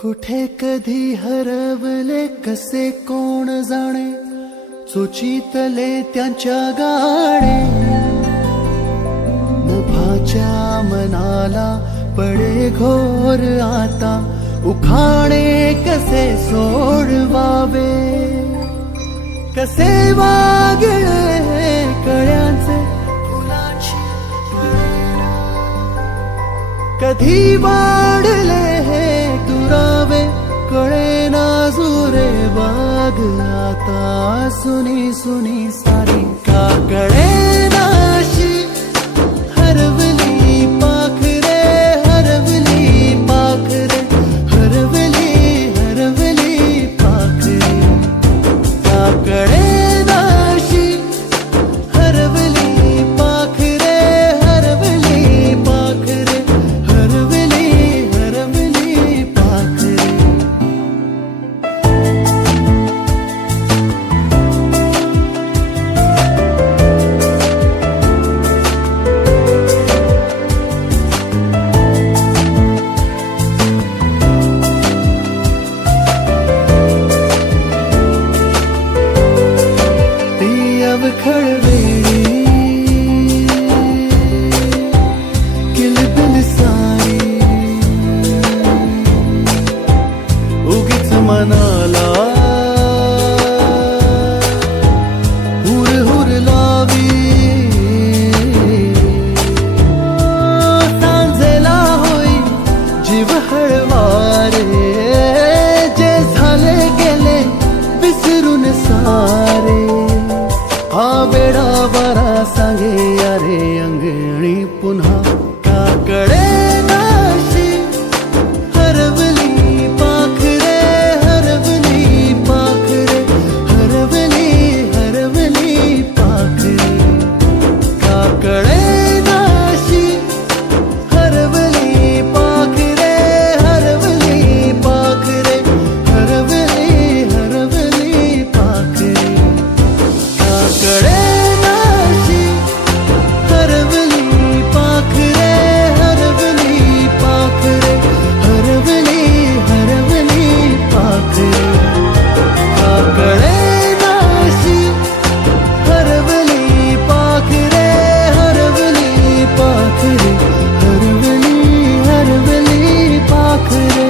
कुठे कधी हरवले कसे कोण जाणे, चोचीतले त्यांच्या गाणे. नभाच्या मनाला पडे घोर आता, उखाणे कसे सोडवावे. कसे वागळे कळ्यांचे फुलाची कळेना, कधी वाढले हे दुरावे कळेना जुरे बाग. आता सुनी सुनी सारी का कळेना अशी हरवली पाखरे, हरवली पाखरे, हरवली हरवली पाखरे. का कळेना अशी हरवली पाखरे, हरवली पाखरे, हरवली हरवली पाखरे. खळवेळी किलबिल सारी उगीच मनाला हुर हुर लावी. सांजेला होई जीव हळवारे, जे झाले गेले विसरून सारे. हा वेडा बरा सांगे अरे अंगणी पुन्हा का कळेना अशी हरवली पाखरे, हरवली पाखरे, हरवली हरवली पाखरे. का कळेना अशी हरवली पाखरे, हरवली पाखरे, हरवली हरवली पाखरे. कळेना अशी हरवली पाखरे, हरवली पाखरे, हरवली हरवली पाखरे. कळेना अशी हरवली पाखरे, हरवली पाखरे, हरवली हरवली पाखरे.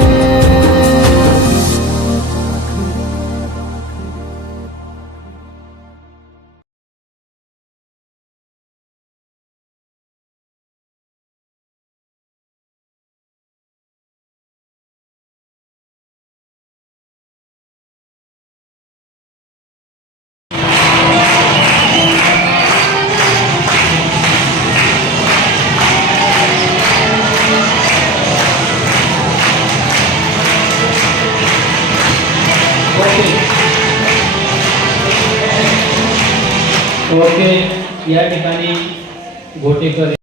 ओके, या ठिकाणी घोटेकर